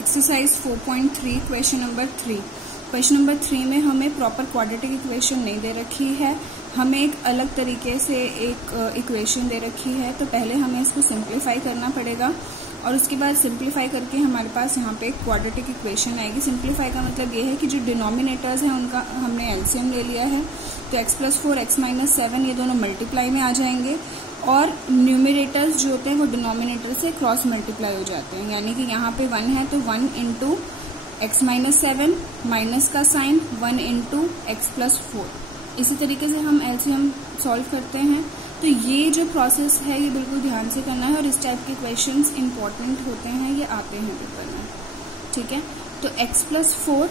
Exercise 4.3 question number 3। Question number 3 में हमें proper quadratic equation नहीं दे रखी है, हमें एक अलग तरीके से एक इक्वेशन दे रखी है। तो पहले हमें इसको सिंप्लीफाई करना पड़ेगा और उसके बाद सिंप्लीफाई करके हमारे पास यहाँ पे एक क्वाड्रेटिक इक्वेशन आएगी। सिंप्लीफाई का मतलब ये है कि जो डिनोमिनेटर्स हैं उनका हमने एलसीएम ले लिया है, तो x+4 x-7 ये दोनों मल्टीप्लाई में आ जाएंगे और न्यूमरेटर्स जो होते हैं वो डिनोमिनेटर से क्रॉस मल्टीप्लाई हो जाते हैं। यानी कि यहाँ पे 1 है तो 1 इंटू x-7 माइनस का साइन 1 इंटू x+4। इसी तरीके से हम एलसीएम सॉल्व करते हैं। तो ये जो प्रोसेस है ये बिल्कुल ध्यान से करना है और इस टाइप के क्वेश्चंस इंपॉर्टेंट होते हैं, ये आते हैं पेपर में। ठीक है, तो x+4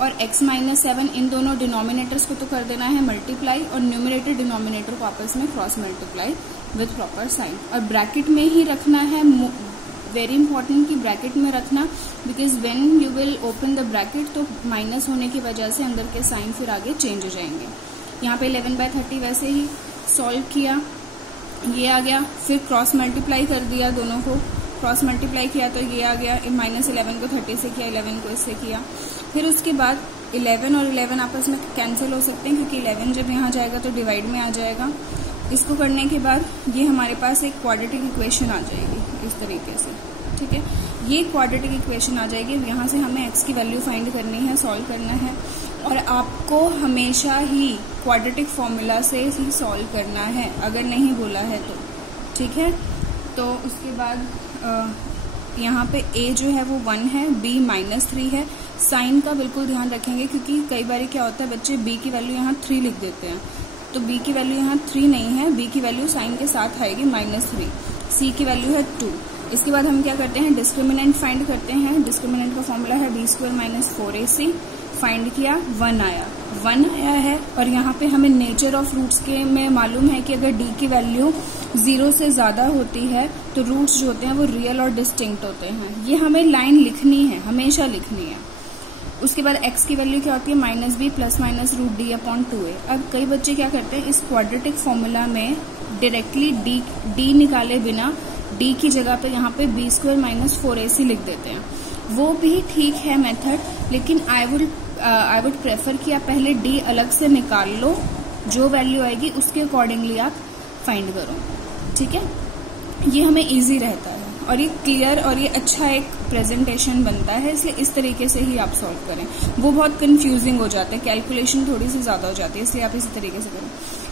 और x-7 इन दोनों डिनोमिनेटर्स को तो कर देना है मल्टीप्लाई और न्यूमरेटर डिनोमिनेटर को आपस में cross multiply with proper sign. और ब्रैकेट में ही रखना है, वेरी इंपॉर्टेंट कि ब्रैकेट में रखना, because when you will open the bracket तो माइनस होने की वजह से अंदर के साइन फिर आगे चेंज हो जाएंगे। यहाँ पे 11/30 वैसे ही सॉल्व किया, ये आ गया, फिर क्रॉस मल्टीप्लाई कर दिया, दोनों को क्रॉस मल्टीप्लाई किया तो ये आ गया। -11 को 30 से किया, 11 को इससे किया। फिर उसके बाद 11 और 11 आपस में कैंसिल हो सकते हैं क्योंकि 11 जब यहाँ जाएगा तो डिवाइड में आ जाएगा। इसको करने के बाद ये हमारे पास एक क्वाड्रेटिक इक्वेशन आ जाएगी इस तरीके से। ठीक है, ये क्वाड्रेटिक इक्वेशन आ जाएगी। यहाँ से हमें x की वैल्यू फाइंड करनी है, सॉल्व करना है और आपको हमेशा ही क्वाड्रेटिक फॉर्मूला से ही सॉल्व करना है, अगर नहीं बोला है तो। ठीक है, तो उसके बाद यहाँ पे a जो है वो 1 है, b -3 है। साइन का बिल्कुल ध्यान रखेंगे क्योंकि कई बार क्या होता है बच्चे b की वैल्यू यहाँ 3 लिख देते हैं, तो b की वैल्यू यहाँ 3 नहीं है, b की वैल्यू साइन के साथ आएगी -3, c की वैल्यू है 2। इसके बाद हम क्या करते हैं, डिस्क्रिमिनेंट फाइंड करते हैं। डिस्क्रिमिनेंट का फॉर्मूला है b² - 4ac। फाइंड किया, 1 आया है और यहाँ पे हमें नेचर ऑफ रूट्स के में मालूम है कि अगर d की वैल्यू 0 से ज्यादा होती है तो रूट्स जो होते हैं वो रियल और डिस्टिंक्ट होते हैं। ये हमें लाइन लिखनी है, हमेशा लिखनी है। उसके बाद x की वैल्यू क्या होती है, -b ± √d/2a। अब कई बच्चे क्या करते हैं, इस क्वाड्रेटिक फॉर्मूला में डायरेक्टली d निकाले बिना d की जगह पे यहाँ पे b² - 4ac लिख देते हैं। वो भी ठीक है मेथड, लेकिन आई वुड प्रेफर कि आप पहले d अलग से निकाल लो, जो वैल्यू आएगी उसके अकॉर्डिंगली आप फाइंड करो। ठीक है, ये हमें इजी रहता है और ये क्लियर और ये अच्छा एक प्रेजेंटेशन बनता है, इसलिए इस तरीके से ही आप सॉल्व करें। वो बहुत कंफ्यूजिंग हो जाता है, कैलकुलेशन थोड़ी सी ज्यादा हो जाती है, इसलिए आप इसी तरीके से करें।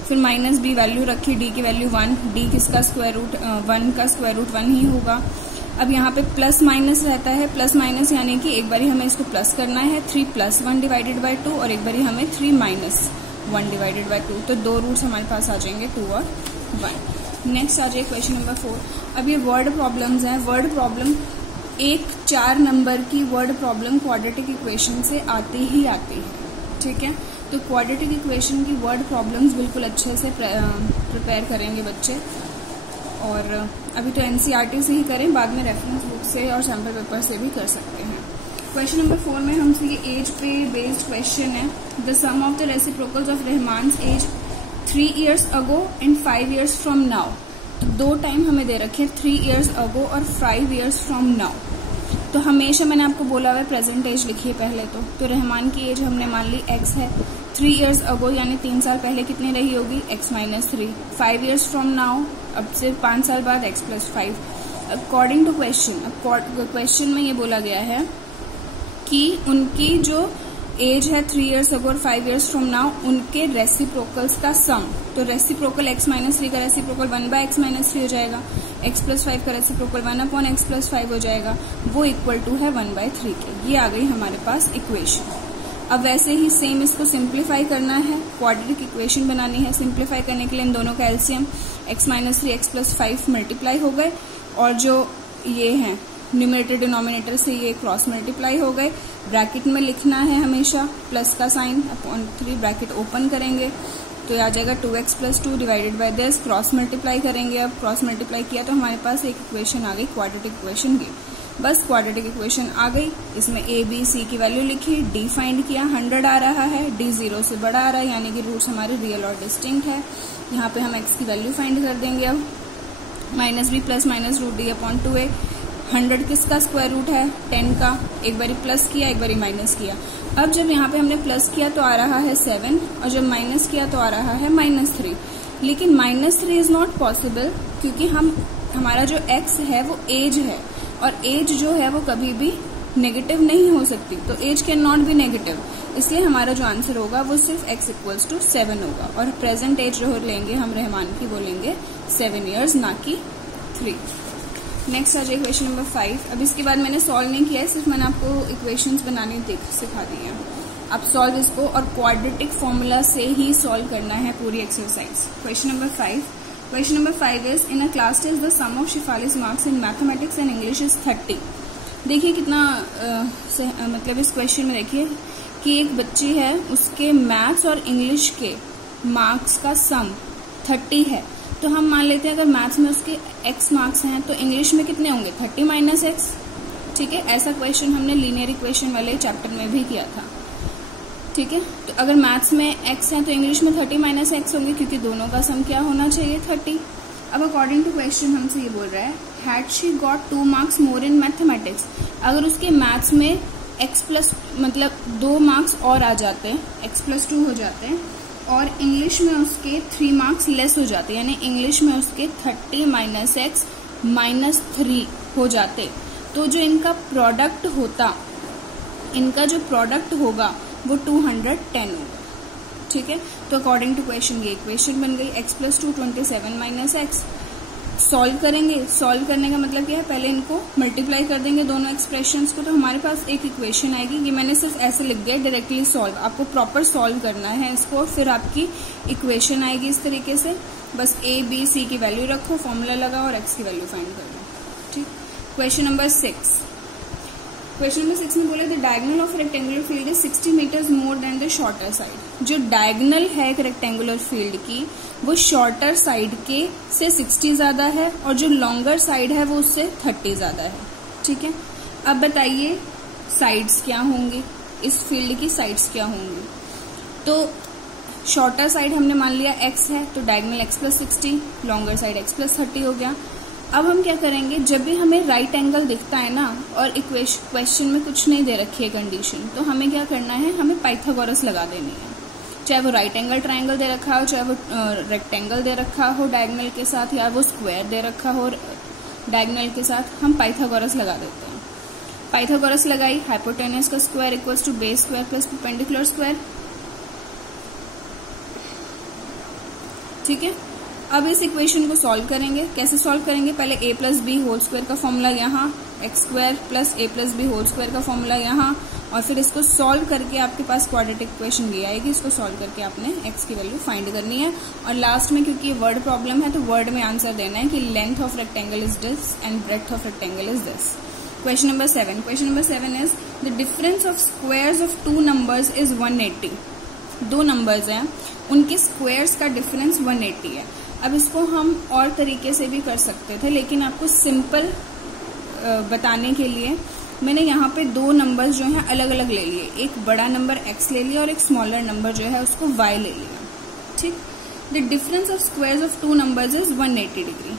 फिर -b वैल्यू रखी, d की वैल्यू 1, d किसका स्क्वायर रूट 1 का स्क्वायर रूट 1 ही होगा। अब यहाँ पे प्लस माइनस रहता है, प्लस माइनस यानी कि एक बारी हमें इसको प्लस करना है 3 + 1 / 2 और एक बारी हमें 3 - 1 / 2, तो 2 रूट्स हमारे पास आ जाएंगे 2 और 1। नेक्स्ट आ जाए क्वेश्चन नंबर 4। अब ये वर्ड प्रॉब्लम्स हैं। वर्ड प्रॉब्लम 4 नंबर की वर्ड प्रॉब्लम क्वाड्रेटिक इक्वेशन से आती ही आती है। ठीक है, तो क्वाड्रेटिक इक्वेशन की वर्ड प्रॉब्लम्स बिल्कुल अच्छे से प्रिपेयर करेंगे बच्चे, और अभी तो एनसीईआरटी से ही करें, बाद में रेफरेंस बुक से और सैम्पल पेपर से भी कर सकते हैं। क्वेश्चन नंबर 4 में हमसे ये एज पे बेस्ड क्वेश्चन है। The sum of the reciprocals of Rahman's age 3 years ago and 5 years from now। तो 2 टाइम हमें दे रखे, 3 years ago और 5 years from now। तो हमेशा मैंने आपको बोला हुआ प्रेजेंट एज लिखिए पहले तो रहमान की एज हमने मान ली x है। 3 years ago यानी 3 साल पहले कितनी रही होगी, x-3। 5 years from now अब से 5 साल बाद x+5 अकॉर्डिंग टू क्वेश्चन। अब क्वेश्चन में ये बोला गया है कि उनकी जो एज है 3 years ago और 5 years from now, उनके रेसिप्रोकल्स का सम। तो रेसिप्रोकल x-3 का रेसिप्रोकल 1/x-3 हो जाएगा, x+5 का रेसिप्रोकल 1/x+5 हो जाएगा, वो इक्वल टू है 1/3 के। ये आ गई हमारे पास इक्वेशन। अब वैसे ही सेम इसको सिंप्लीफाई करना है, क्वाड्रेटिक इक्वेशन बनानी है। सिंप्लीफाई करने के लिए इन दोनों का एलसीएम x-3 x+5 मल्टीप्लाई हो गए और जो ये हैं न्यूमरेटर डिनोमिनेटर से ये क्रॉस मल्टीप्लाई हो गए। ब्रैकेट में लिखना है हमेशा प्लस का साइन अपॉन 3, ब्रैकेट ओपन करेंगे तो आ जाएगा 2x+2 divided by this, cross multiply करेंगे। अब क्रॉस मल्टीप्लाई किया तो हमारे पास एक इक्वेशन आ गई, क्वाड्रेटिक इक्वेशन की। बस क्वाड्रेटिक इक्वेशन आ गई, इसमें a b c की वैल्यू लिखी, d फाइंड किया, 100 आ रहा है, d 0 से बड़ा आ रहा है यानी कि रूट्स हमारे रियल और डिस्टिंक्ट है। यहाँ पे हम x की वैल्यू फाइंड कर देंगे। अब -b ± √d/2a 100 किसका स्क्वायर रूट है? 10 का। एक बारी प्लस किया, एक बारी माइनस किया। अब जब यहाँ पे हमने प्लस किया तो आ रहा है 7 और जब माइनस किया तो आ रहा है -3। लेकिन -3 इज नॉट पॉसिबल क्योंकि हमारा जो x है वो एज है और एज जो है वो कभी भी नेगेटिव नहीं हो सकती, तो age cannot be negative. इसलिए हमारा जो आंसर होगा वो सिर्फ x = 7 होगा और प्रेजेंट एज जो लेंगे हम रहमान की वो लेंगे 7 इयर्स, ना कि 3। नेक्स्ट आ जाए क्वेश्चन नंबर 5। अब इसके बाद मैंने सॉल्व नहीं किया है, सिर्फ मैंने आपको इक्वेशंस बनाने सिखा दी है। आप सॉल्व इसको और क्वाड्रेटिक फॉर्मूला से ही सॉल्व करना है पूरी exercise. Question number 5। Question number 5 is in a class test the sum of Shefali's marks in mathematics and English is 30। देखिए कितना मतलब इस क्वेश्चन में देखिए कि एक बच्ची है, उसके मैथ्स और इंग्लिश के मार्क्स का सम 30 है। तो हम मान लेते हैं अगर मैथ्स में उसके x मार्क्स हैं तो इंग्लिश में कितने होंगे? 30 - x। ठीक है, ऐसा क्वेश्चन हमने लीनियर इक्वेशन वाले चैप्टर में भी किया था। ठीक है, तो अगर मैथ्स में x है तो इंग्लिश में 30 - x होंगे क्योंकि दोनों का सम क्या होना चाहिए? 30। अब अकॉर्डिंग टू क्वेश्चन हमसे ये बोल रहा है had she got 2 marks more in mathematics. अगर उसके मैथ्स में x+ मतलब 2 मार्क्स और आ जाते हैं, x+2 हो जाते हैं और इंग्लिश में उसके 3 मार्क्स लेस हो जाते, यानी इंग्लिश में उसके 30 - x -3 हो जाते, तो जो इनका प्रोडक्ट होगा वो 210 होगा। ठीक है, तो अकॉर्डिंग टू क्वेश्चन ये इक्वेशन बन गई x+2 27 - x। सॉल्व करेंगे, सॉल्व करने का मतलब क्या है? पहले इनको मल्टीप्लाई कर देंगे दोनों एक्सप्रेशंस को, तो हमारे पास एक इक्वेशन आएगी। ये मैंने सिर्फ ऐसे लिख दिया डायरेक्टली सॉल्व, आपको प्रॉपर सॉल्व करना है इसको, फिर आपकी इक्वेशन आएगी इस तरीके से। बस a b c की वैल्यू रखो, फॉर्मूला लगाओ और x की वैल्यू फाइंड कर लो। ठीक, क्वेश्चन नंबर 6। क्वेश्चन नंबर 6 में बोले the diagonal of rectangular field is 60 metres more than the shorter side. जो डायगोनल है एक रेक्टेंगुलर फील्ड की वो शॉर्टर साइड के से 60 ज्यादा है और जो लॉन्गर साइड है वो उससे 30 ज्यादा है। ठीक है, अब बताइए साइड्स क्या होंगी, इस फील्ड की साइड्स क्या होंगी? तो शॉर्टर साइड हमने मान लिया x है तो diagonal x+60, longer side x+30 हो गया। अब हम क्या करेंगे, जब भी हमें राइट एंगल दिखता है ना और क्वेश्चन में कुछ नहीं दे रखी है कंडीशन, तो हमें क्या करना है, हमें पाइथागोरस लगा देनी है। चाहे वो राइट एंगल ट्राइंगल दे रखा हो, चाहे वो रेक्टेंगल दे रखा हो डायगोनल के साथ, या वो स्क्वायर दे रखा हो डायगोनल के साथ, हम पाइथागोरस लगा देते हैं। पाइथागोरस लगाई, हाइपोटेनस का square equals to base square plus perpendicular square. ठीक है, अब इस इक्वेशन को सॉल्व करेंगे। कैसे सॉल्व करेंगे? पहले a+b² का फॉर्मूला यहाँ, x² + a+b² का फॉर्मूला यहाँ, और फिर इसको सॉल्व करके आपके पास क्वाड्रेटिक इक्वेशन ये आएगी। इसको सॉल्व करके आपने x की वैल्यू फाइंड करनी है और लास्ट में क्योंकि ये वर्ड प्रॉब्लम है तो वर्ड में आंसर देना है कि length of rectangle is this and breadth of rectangle is this. Question number 7। Question number 7 is the difference of squares of 2 numbers is 180। 2 numbers हैं, उनके स्क्वायर्स का डिफरेंस 180 है। अब इसको हम और तरीके से भी कर सकते थे, लेकिन आपको सिंपल बताने के लिए मैंने यहाँ पे 2 नंबर्स जो हैं अलग अलग ले लिए। एक बड़ा नंबर x ले लिया और एक स्मॉलर नंबर जो है उसको y ले लिया। ठीक, the difference of squares of 2 numbers is 180 degree.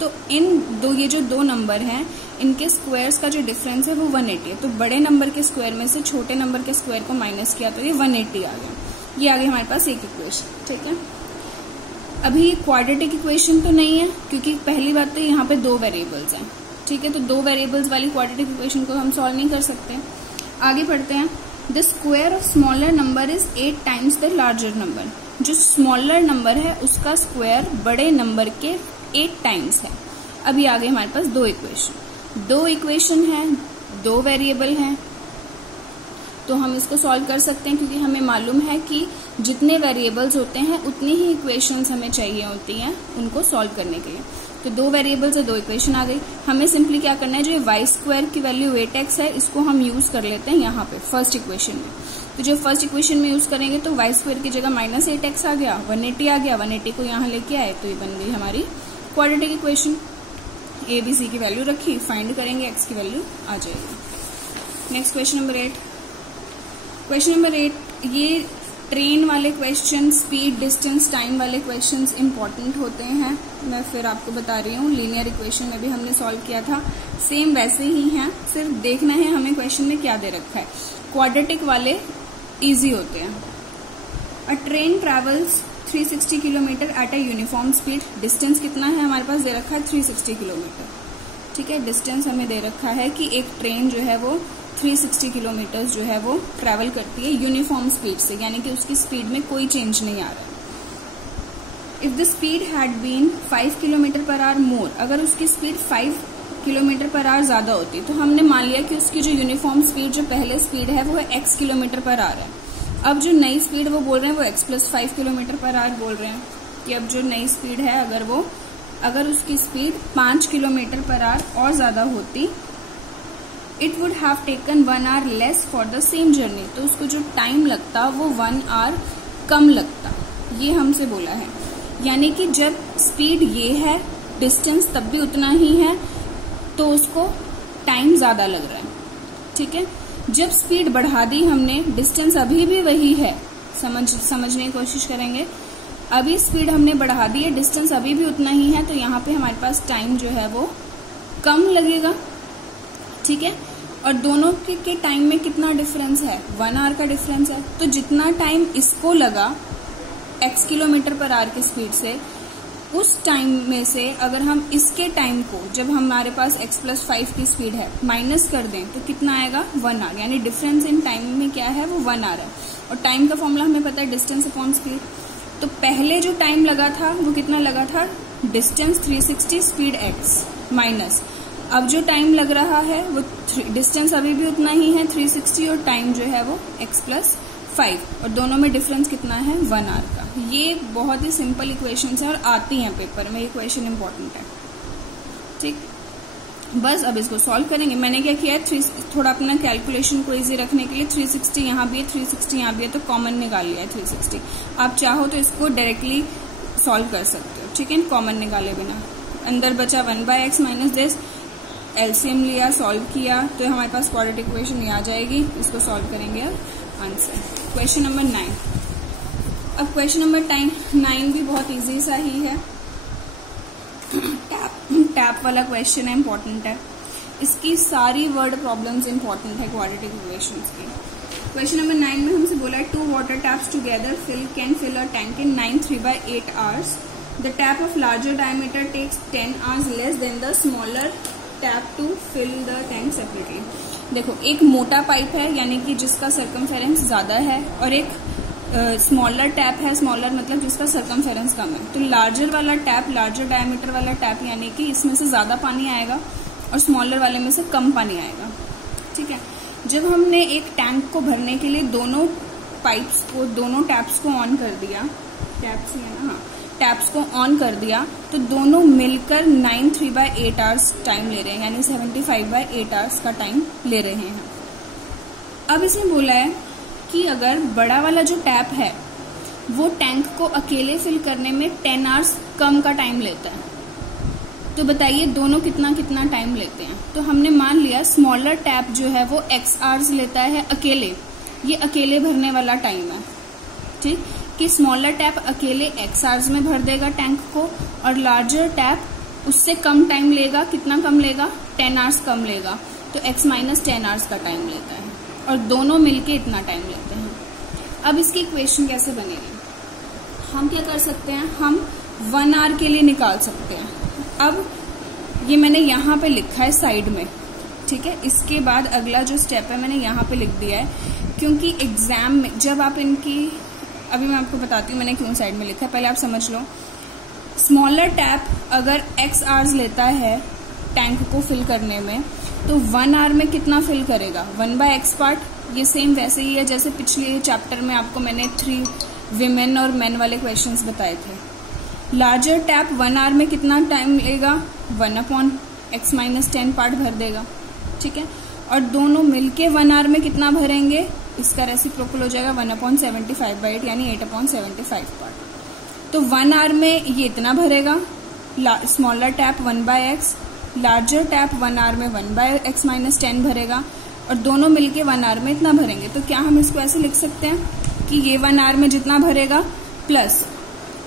तो ये जो 2 नंबर हैं इनके स्क्वायर्स का जो डिफरेंस है वो 180 है। तो बड़े नंबर के स्क्वायर में से छोटे नंबर के स्क्वायर को माइनस किया तो ये 180 आ गया। ये आ गई हमारे पास एक इक्वेशन। ठीक है, अभी क्वाड्रेटिक इक्वेशन तो नहीं है क्योंकि पहली बात तो यहाँ पे 2 वेरिएबल्स हैं। ठीक है, तो 2 वेरिएबल्स वाली क्वाड्रेटिक इक्वेशन को हम सॉल्व नहीं कर सकते। आगे पढ़ते हैं। The square of smaller number is 8 times the larger number. जो स्मॉलर नंबर है उसका स्क्वायर बड़े नंबर के 8 टाइम्स है। अभी आगे हमारे पास 2 इक्वेशन, 2 इक्वेशन है, 2 वेरिएबल हैं, तो हम इसको सॉल्व कर सकते हैं क्योंकि हमें मालूम है कि जितने वेरिएबल्स होते हैं उतनी ही इक्वेशंस हमें चाहिए होती हैं उनको सॉल्व करने के लिए। तो 2 वेरिएबल्स है, 2 इक्वेशन आ गई। हमें सिंपली क्या करना है, जो y² की वैल्यू 8x है इसको हम यूज कर लेते हैं यहाँ पे फर्स्ट इक्वेशन में। तो जो फर्स्ट इक्वेशन में यूज करेंगे तो y² की जगह -8x आ गया, 180 आ गया, 180 को यहाँ लेके आए तो ये बन गई हमारी quadratic equation. a b c की वैल्यू रखी, फाइंड करेंगे x की वैल्यू आ जाएगी। Next question number 8। Question number 8 ये ट्रेन वाले क्वेश्चन, स्पीड, डिस्टेंस, टाइम वाले क्वेश्चंस इंपॉर्टेंट होते हैं। मैं फिर आपको बता रही हूँ, लीनियर इक्वेशन में भी हमने सॉल्व किया था, सेम वैसे ही हैं, सिर्फ देखना है हमें क्वेश्चन में क्या दे रखा है। क्वाड्रेटिक वाले इजी होते हैं। अ train travels 360 kilometre at a uniform speed. Distance कितना है हमारे पास दे रखा है 360 किलोमीटर। ठीक है, डिस्टेंस हमें दे रखा है कि एक ट्रेन जो है वो 360 किलोमीटर जो है वो ट्रेवल करती है यूनिफॉर्म स्पीड से, यानी कि उसकी स्पीड में कोई चेंज नहीं आ रहा। If the speed had been 5 kilometre per hour more, अगर उसकी स्पीड 5 किलोमीटर पर आवर ज्यादा होती, तो हमने मान लिया कि उसकी जो यूनिफॉर्म स्पीड जो पहले स्पीड है वो है x किलोमीटर पर आवर है। अब जो नई स्पीड वो बोल रहे हैं वो x+5 किलोमीटर पर आवर बोल रहे हैं कि अब जो नई स्पीड है अगर उसकी स्पीड 5 किलोमीटर पर आवर और ज्यादा होती, it would have taken 1 hour less for the same journey, तो उसको जो टाइम लगता वो 1 आवर कम लगता। ये हमसे बोला है, यानी कि जब स्पीड ये है, डिस्टेंस तब भी उतना ही है, तो उसको टाइम ज्यादा लग रहा है। ठीक है, जब स्पीड बढ़ा दी हमने, डिस्टेंस अभी भी वही है, समझने की कोशिश करेंगे। अभी स्पीड हमने बढ़ा दी है, डिस्टेंस अभी भी उतना ही है, तो यहाँ पे हमारे पास टाइम जो है वो कम लगेगा। ठीक है, और दोनों के टाइम में कितना डिफरेंस है, 1 आवर का डिफरेंस है। तो जितना टाइम इसको लगा x किलोमीटर पर आवर की स्पीड से, उस टाइम में से अगर हम इसके टाइम को, जब हमारे पास x+5 की स्पीड है, माइनस कर दें तो कितना आएगा 1 आवर, यानी डिफरेंस इन टाइम में क्या है वो 1 आवर है। और टाइम का फॉर्मूला हमें पता है डिस्टेंस अपॉन स्पीड। तो पहले जो टाइम लगा था वो कितना लगा था, डिस्टेंस 360, स्पीड x माइनस अब जो टाइम लग रहा है वो डिस्टेंस अभी भी उतना ही है 360, और टाइम जो है वो x+5, और दोनों में डिफरेंस कितना है 1 आवर का। ये बहुत ही सिंपल इक्वेशंस है और आती हैं पेपर में, ये क्वेश्चन इंपॉर्टेंट है। ठीक, बस अब इसको सॉल्व करेंगे। मैंने क्या किया है, थोड़ा अपना कैलकुलेशन को इजी रखने के लिए 360 यहाँ भी है, 360 यहाँ भी है, तो कॉमन निकाल लिया है 360। आप चाहो तो इसको डायरेक्टली सॉल्व कर सकते हो। ठीक है, कॉमन निकाले बिना। अंदर बचा 1/x माइनस दिस, एलसीएम लिया, सॉल्व किया, तो हमारे पास क्वाड्रेटिक इक्वेशन ये आ जाएगी। इसको सॉल्व करेंगे अब आंसर। Question number 9। अब क्वेश्चन नंबर 9 भी बहुत इजी सा ही है, टैप वाला क्वेश्चन है, इंपॉर्टेंट है। इसकी सारी वर्ड प्रॉब्लम्स इंपॉर्टेंट है क्वाड्रेटिक इक्वेशंस की। क्वेश्चन नंबर 9 में हमसे बोला है 2 water taps together can fill a tank in 9 3/8 hours. The tap of larger diameter takes 10 hours less than the smaller tap to fill the tank separately. देखो, एक मोटा pipe है यानी कि जिसका सर्कमफेरेंस ज्यादा है, और एक स्मॉलर टैप है, स्मॉलर मतलब जिसका सर्कमफेरेंस कम है। तो लार्जर वाला टैप, लार्जर डायमीटर वाला टैप, यानी कि इसमें से ज्यादा पानी आएगा और स्मॉलर वाले में से कम पानी आएगा। ठीक है, जब हमने एक टैंक को भरने के लिए दोनों पाइप्स को, दोनों टैप्स को ऑन कर दिया, टैप्स है ना, हाँ, टैप्स को ऑन कर दिया, तो दोनों मिलकर 9 3/8 hours टाइम ले रहे हैं, यानी 75/8 hours का टाइम ले रहे हैं। अब इसमें बोला है कि अगर बड़ा वाला जो टैप है वो टैंक को अकेले फिल करने में 10 hours कम का टाइम लेता है, तो बताइए दोनों कितना कितना टाइम लेते हैं। तो हमने मान लिया स्मॉलर टैप जो है वो x hours लेता है अकेले, ये अकेले भरने वाला टाइम है। ठीक, कि स्मॉलर टैप अकेले x hours में भर देगा टैंक को, और लार्जर टैप उससे कम टाइम लेगा। कितना कम लेगा, 10 hours कम लेगा, तो x - 10 hours का टाइम लेता है, और दोनों मिलके इतना टाइम लेते हैं। अब इसकी इक्वेशन कैसे बनेगी, हम क्या कर सकते हैं, हम 1 hour के लिए निकाल सकते हैं। अब ये मैंने यहाँ पे लिखा है साइड में, ठीक है। इसके बाद अगला जो स्टेप है मैंने यहाँ पे लिख दिया है, क्योंकि एग्जाम में जब आप इनकी, अभी मैं आपको बताती हूँ मैंने क्यों साइड में लिखा है, पहले आप समझ लो। स्मॉलर टैप अगर x आवर्स लेता है टैंक को फिल करने में, तो 1 आवर में कितना फिल करेगा, 1/x पार्ट। ये सेम वैसे ही है जैसे पिछले चैप्टर में आपको मैंने 3 विमेन और मेन वाले क्वेश्चंस बताए थे। लार्जर टैप 1 आवर में कितना टाइम लेगा, 1/x - 10 पार्ट भर देगा, ठीक है। और दोनों मिलके 1 आवर में कितना भरेंगे, इसका रेसिप्रोकल हो जाएगा 1/75/8 यानी 8/75 पार्ट। तो 1 आवर में ये इतना भरेगा, smaller tap 1/x, larger tap 1 hour में 1/x - 10 भरेगा, और दोनों मिलके 1 आवर में इतना भरेंगे। तो क्या हम इसको ऐसे लिख सकते हैं, कि ये 1 आवर में जितना भरेगा प्लस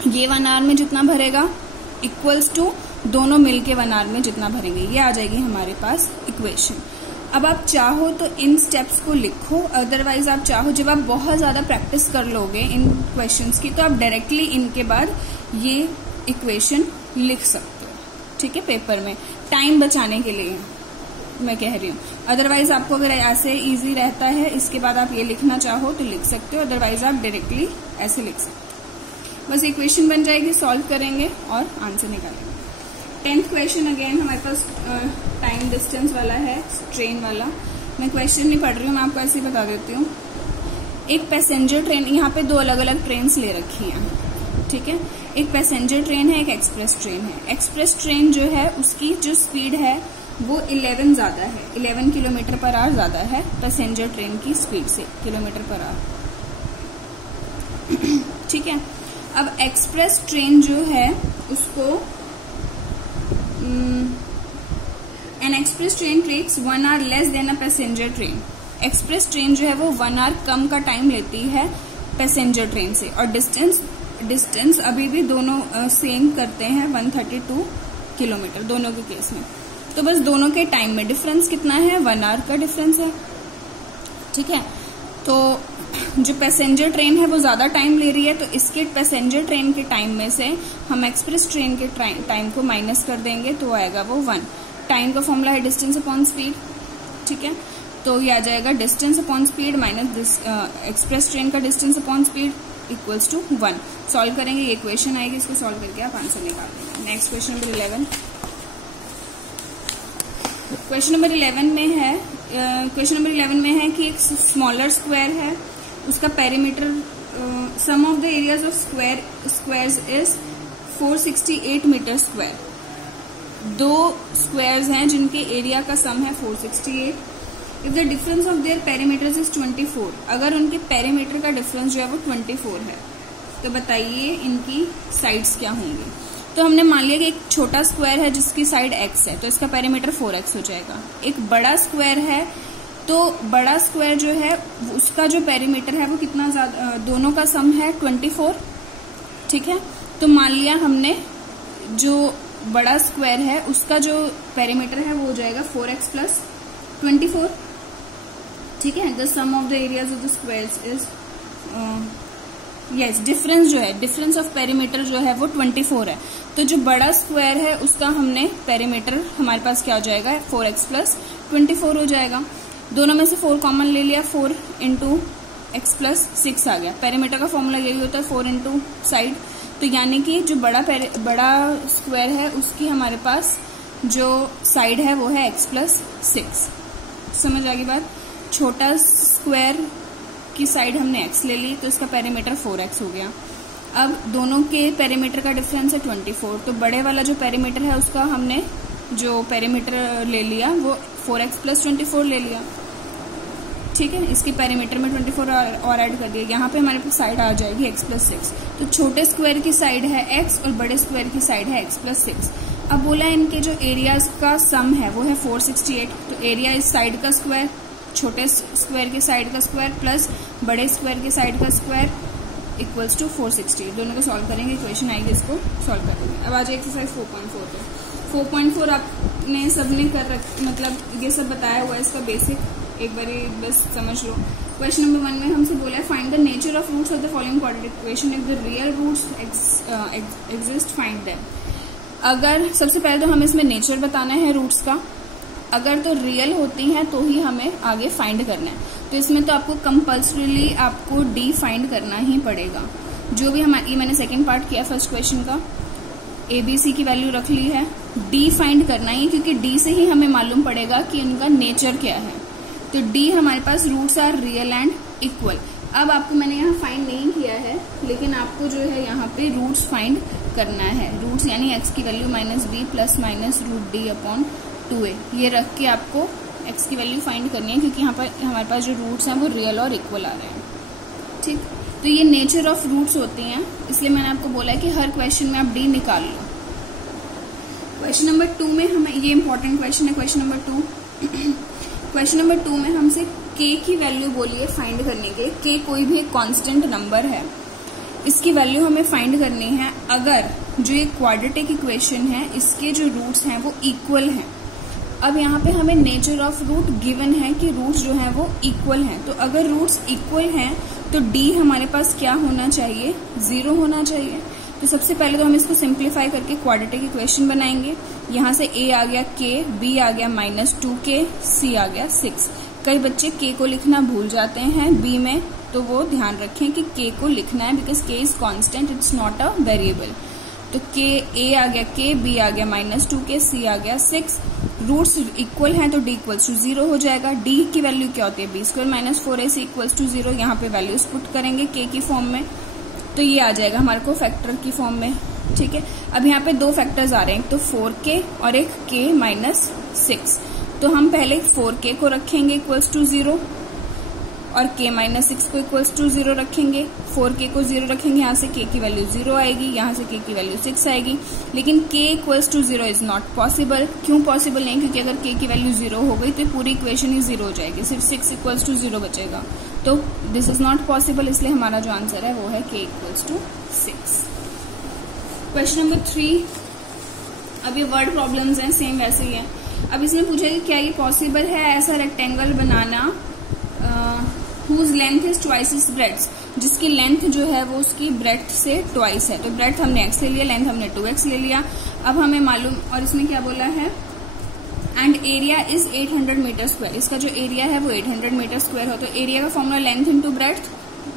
ये 1 आवर में जितना भरेगा इक्वल्स टू दोनों मिलके 1 आवर में जितना भरेंगे। ये आ जाएगी हमारे पास इक्वेशन। अब आप चाहो तो इन स्टेप्स को लिखो, अदरवाइज आप चाहो जब आप बहुत ज्यादा प्रैक्टिस कर लोगे इन क्वेश्चंस की तो आप डायरेक्टली इनके बाद ये इक्वेशन लिख सकते हो, ठीक है, पेपर में, टाइम बचाने के लिए मैं कह रही हूँ। अदरवाइज आपको अगर ऐसे इजी रहता है इसके बाद आप ये लिखना चाहो तो लिख सकते हो, अदरवाइज आप डायरेक्टली ऐसे लिख सकते हो। बस इक्वेशन बन जाएगी, सॉल्व करेंगे और आंसर निकालेंगे। 10th क्वेश्चन अगेन हमारे पास टाइम डिस्टेंस वाला है, ट्रेन वाला। मैं क्वेश्चन नहीं पढ़ रही हूँ, मैं आपको ऐसे ही बता देती हूँ। एक पैसेंजर ट्रेन, यहाँ पे 2 अलग अलग ट्रेन ले रखी हैं, ठीक है। एक पैसेंजर ट्रेन है, एक एक्सप्रेस ट्रेन है। एक्सप्रेस ट्रेन जो है उसकी जो स्पीड है वो 11 ज्यादा है, 11 किलोमीटर पर आवर ज्यादा है पैसेंजर ट्रेन की स्पीड से, किलोमीटर पर आवर, ठीक है। अब एक्सप्रेस ट्रेन जो है उसको an express train takes 1 hour less than a passenger train. Express train जो है वो 1 आवर कम का टाइम लेती है पैसेंजर ट्रेन से, और डिस्टेंस अभी भी दोनों सेम करते हैं 132 किलोमीटर दोनों के केस में। तो बस दोनों के टाइम में डिफरेंस कितना है, 1 आवर का डिफरेंस है, ठीक है। तो जो पैसेंजर ट्रेन है वो ज्यादा टाइम ले रही है, तो इसके पैसेंजर ट्रेन के टाइम में से हम एक्सप्रेस ट्रेन के टाइम को माइनस कर देंगे तो आएगा वो 1। टाइम का फॉर्मूला है डिस्टेंस अपॉन स्पीड, ठीक है। तो ये आ जाएगा distance upon speed minus express train का distance upon speed equals to 1। Solve करेंगे, ये इक्वेशन आएगी, इसको सॉल्व करके आप आंसर निकाल देंगे। Next question number 11। Question number 11 में है कि एक स्मॉलर स्क्वायर है, उसका perimeter sum of the areas of squares is 468 metre square. 2 squares हैं जिनके एरिया का सम है 468। If the difference of their perimeters is 24, अगर उनके पेरीमीटर का डिफरेंस जो है वो 24 है तो बताइए इनकी साइड्स क्या होंगी। तो हमने मान लिया कि एक छोटा स्क्वायर है जिसकी साइड x है तो इसका पेरीमीटर 4x हो जाएगा। एक बड़ा स्क्वायर है तो बड़ा स्क्वायर जो है उसका जो पेरीमीटर है वो कितना ज्यादा, दोनों का सम है 24, ठीक है। तो मान लिया हमने जो बड़ा स्क्वायर है उसका जो पेरीमीटर है वो हो जाएगा 4x प्लस 24, ठीक है। The sum of the areas of the squares is yes, difference जो है, डिफरेंस ऑफ पेरीमीटर जो है वो 24 है। तो जो बड़ा स्क्वायर है उसका हमने पेरीमीटर हमारे पास क्या हो जाएगा, 4x प्लस 24 हो जाएगा। दोनों में से 4 कॉमन ले लिया, 4 इंटू एक्स प्लस 6 आ गया। पेरीमीटर का फॉर्मूला यही होता है 4 इंटू साइड। तो यानी कि जो बड़ा स्क्वायर है उसकी हमारे पास जो साइड है वो है x प्लस 6। समझ आ गई बात। छोटा स्क्वायर की साइड हमने x ले ली तो इसका पेरीमीटर 4x हो गया। अब दोनों के पेरीमीटर का डिफरेंस है 24, तो बड़े वाला जो पेरीमीटर है उसका हमने जो पेरीमीटर ले लिया वो 4x प्लस 24 ले लिया, ठीक है। इसके पेरीमीटर में 24 और ऐड कर दिया, यहाँ पे हमारे पास साइड आ जाएगी x प्लस 6। तो छोटे स्क्वायर की साइड है x और बड़े स्क्वायर की साइड है x प्लस 6। अब बोला इनके जो एरियाज का सम है वो है 468, तो एरिया इस साइड का स्क्वायर, छोटे स्क्वायर के साइड का स्क्वायर प्लस बड़े स्क्वायर के साइड का स्क्वायर इक्वल्स टू 468। दोनों को सॉल्व करेंगे, इक्वेशन आएगी, इसको सॉल्व कर देंगे। अब आ जाए एक्सरसाइज 4.4 पे। 4.4 आपने सबने मतलब ये सब बताया हुआ है, इसका बेसिक एक बार बस समझ लो। क्वेश्चन नंबर 1 में हमसे बोला है find the nature of roots of the following quadratic equation, if the real roots exist find them. अगर सबसे पहले तो हमें इसमें नेचर बताना है रूट्स का, अगर तो रियल होती हैं तो ही हमें आगे फाइंड करना है। तो इसमें तो आपको कंपल्सरीली आपको डी फाइंड करना ही पड़ेगा। जो भी हमारी, मैंने सेकंड पार्ट किया फर्स्ट क्वेश्चन का, ABC की वैल्यू रख ली है, डी फाइंड करना ही, क्योंकि डी से ही हमें मालूम पड़ेगा कि उनका नेचर क्या है। तो डी हमारे पास roots are real and equal. अब आपको मैंने यहाँ फाइंड नहीं किया है, लेकिन आपको जो है यहाँ पे रूट्स फाइंड करना है। रूट्स यानी x की value -b plus minus root D upon 2a, ये रख के आपको x की वैल्यू फाइंड करनी है, क्योंकि यहाँ पर हमारे पास जो रूट्स हैं वो रियल और इक्वल आ रहे हैं, ठीक। तो ये नेचर ऑफ रूट्स होती हैं, इसलिए मैंने आपको बोला है कि हर क्वेश्चन में आप डी निकाल लो। क्वेश्चन नंबर 2 में हमें, ये इंपॉर्टेंट क्वेश्चन है क्वेश्चन नंबर 2। क्वेश्चन नंबर 2 में हमसे k की वैल्यू बोलिए फाइंड करने के। k कोई भी एक कांस्टेंट नंबर है, इसकी वैल्यू हमें फाइंड करनी है अगर जो ये क्वाड्रेटिक इक्वेशन है इसके जो रूट्स हैं वो इक्वल हैं। अब यहाँ पे हमें नेचर ऑफ रूट गिवन है कि रूट्स जो है वो इक्वल हैं, तो अगर रूट्स इक्वल हैं तो d हमारे पास क्या होना चाहिए, 0 होना चाहिए। तो सबसे पहले तो हम इसको सिंप्लीफाई करके क्वाड्रेटिक इक्वेशन बनाएंगे। यहाँ से a आ गया k, b आ गया -2k, c आ गया 6। कई बच्चे k को लिखना भूल जाते हैं b में, तो वो ध्यान रखें कि k को लिखना है because k is constant, it's not a variable. तो k a आ गया k, b आ गया -2k, c आ गया 6। रूट्स इक्वल हैं तो d इक्वल्स टू 0 हो जाएगा। d की वैल्यू क्या होती है, b² - 4ac इक्वल्स टू 0। यहाँ पे वैल्यूज पुट करेंगे k की फॉर्म में, तो ये आ जाएगा हमारे को फैक्टर की फॉर्म में। ठीक है, अब यहाँ पे 2 फैक्टर्स आ रहे हैं, एक तो 4k और एक k - 6। तो हम पहले 4k को रखेंगे इक्वल्स टू 0 और k - 6 को इक्वल्स टू 0 रखेंगे। 4k को 0 रखेंगे, यहाँ से k की वैल्यू 0 आएगी, यहाँ से k की वैल्यू 6 आएगी। लेकिन k equals to 0 is not possible. क्यों पॉसिबल नहीं, क्योंकि अगर k की वैल्यू 0 हो गई तो पूरी इक्वेशन ही 0 हो जाएगी, सिर्फ 6 इक्वल्स टू 0 बचेगा। तो दिस इज नॉट पॉसिबल, इसलिए हमारा जो आंसर है वो है k equals to 6। Question number 3, अब ये वर्ड प्रॉब्लम्स हैं, सेम वैसे ही है। अब इसमें पूछा कि क्या ये पॉसिबल है ऐसा rectangle banana whose length is twice its breadth, जिसकी लेंथ जो है वो उसकी ब्रेड्थ से ट्वाइस है। तो ब्रेड्थ हमने x ले लिया, लेंथ हमने 2x ले लिया। अब हमें मालूम, और इसमें क्या बोला है, and area is 800 metre square. इसका जो एरिया है वो 800 मीटर स्क्वायर हो, तो एरिया का फॉर्मूला लेंथ इंटू ब्रेड्थ।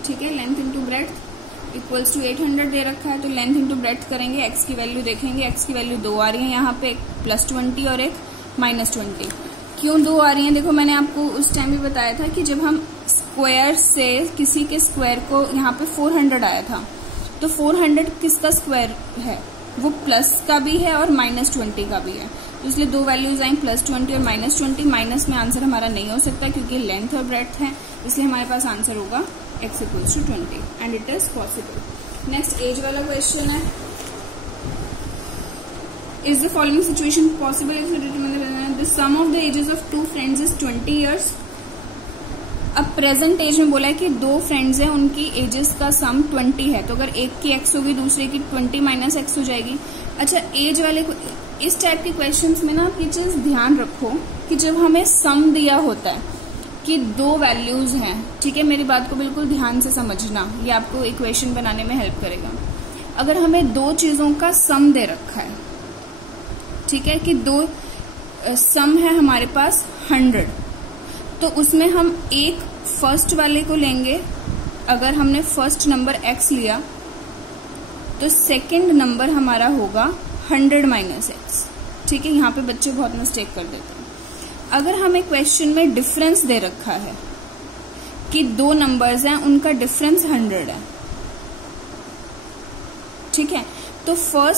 ठीक है, length into breadth equals to 800 दे रखा है, तो लेंथ इंटू ब्रेड्थ करेंगे। x की वैल्यू देखेंगे, x की वैल्यू 2 आ रही है यहाँ पे, एक +20 और एक -20। क्यों 2 आ रही है, देखो मैंने आपको उस टाइम भी बताया था कि जब हम स्क्वायर से किसी के स्क्वायर को, यहाँ पे 400 आया था, तो 400 किसका स्क्वायर है, वो प्लस का भी है और -20 का भी है। तो इसलिए 2 वैल्यूज आई +20 और -20। माइनस में आंसर हमारा नहीं हो सकता क्योंकि लेंथ और ब्रेड्थ है, इसलिए हमारे पास आंसर होगा x equals to 20 and it is possible. Next age वाला क्वेश्चन है, is the following situation possible if the sum of the ages of 2 friends is 20 years. अब प्रेजेंट एज में बोला है कि 2 फ्रेंड्स हैं, उनकी एजेस का सम 20 है, तो अगर एक की x होगी दूसरे की 20 - x हो जाएगी। अच्छा, एज वाले इस टाइप के क्वेश्चंस में ना आप ये चीज ध्यान रखो कि जब हमें सम दिया होता है कि 2 वैल्यूज हैं, ठीक है, मेरी बात को बिल्कुल ध्यान से समझना, ये आपको इक्वेशन बनाने में हेल्प करेगा। अगर हमें 2 चीजों का सम दे रखा है, ठीक है, कि 2 सम है हमारे पास 100, तो उसमें हम एक फर्स्ट वाले को लेंगे। अगर हमने फर्स्ट नंबर x लिया तो सेकंड नंबर हमारा होगा 100 - x। ठीक है, यहाँ पे बच्चे बहुत मिस्टेक कर देते हैं। अगर हमें क्वेश्चन में डिफरेंस दे रखा है कि 2 नंबर्स हैं, उनका डिफरेंस 100 है, ठीक है, तो फर्स्ट